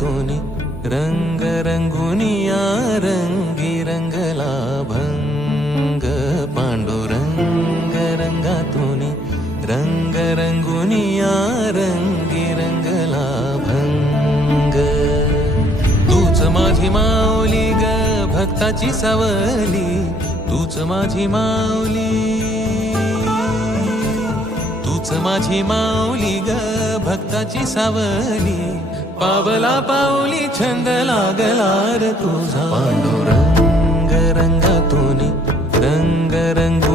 तोनी रंग रंगुनिया रंगी रंगला भंग पांडुरंग रंग रंगातून रंग रंगुनिया रंगी रंगला भंग तूच माझी माऊली ग भक्ताची सावली तूच माझी माऊली तूच माझी माऊली ग भक्ताची सावली पावला पावली छंद लागलार तुझा पांडुरंग रंगातून रंग रंग